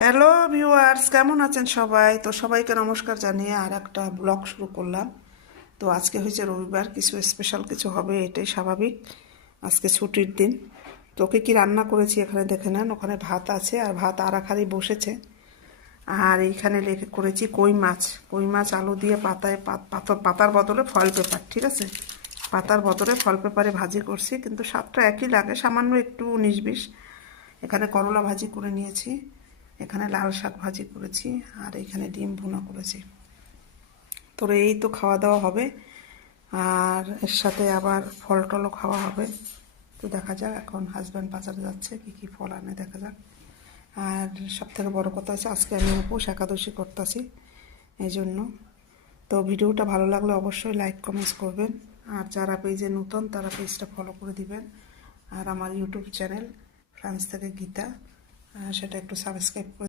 Hello viewers, কেমন আছেন সবাই? তো সবাইকে নমস্কার জানিয়ে আর একটা ব্লগ শুরু করলাম। তো আজকে হয়েছে রবিবার, কিছু স্পেশাল কিছু হবে, এটাই স্বাভাবিক। আজকে ছুটির দিন। তোকে কি রান্না করেছি এখানে দেখে নেন। ওখানে ভাত আছে আর ভাত আড়াখারি বসেছে। আর এইখানে করেছি কই মাছ। কই মাছ আলু দিয়ে পাতার বদলে ফয়েল পেপার, ঠিক আছে, পাতার বদলে ফয়েল পেপারে ভাজি করছি, কিন্তু স্বাদটা একই লাগে, সামান্য একটু 19-20। এখানে করলা ভাজি করে নিয়েছি, এখানে লাল শাক ভাজি করেছি, আর এখানে ডিম ভুনা করেছি। তোর এই তো খাওয়া দাওয়া হবে, আর এর সাথে আবার ফল টলও খাওয়া হবে। তো দেখা যাক, এখন হাজব্যান্ড বাজারে যাচ্ছে, কি কি ফল আনে দেখা যাক। আর সব থেকে বড়ো কথা হচ্ছে আজকে আমি উপোস একাদশী করতেছি, এই জন্য। তো ভিডিওটা ভালো লাগলে অবশ্যই লাইক কমেন্টস করবেন, আর যারা পেজে নতুন তারা পেজটা ফলো করে দিবেন। আর আমার ইউটিউব চ্যানেল ফ্রান্স থেকে গীতা, সেটা একটু সাবস্ক্রাইব করে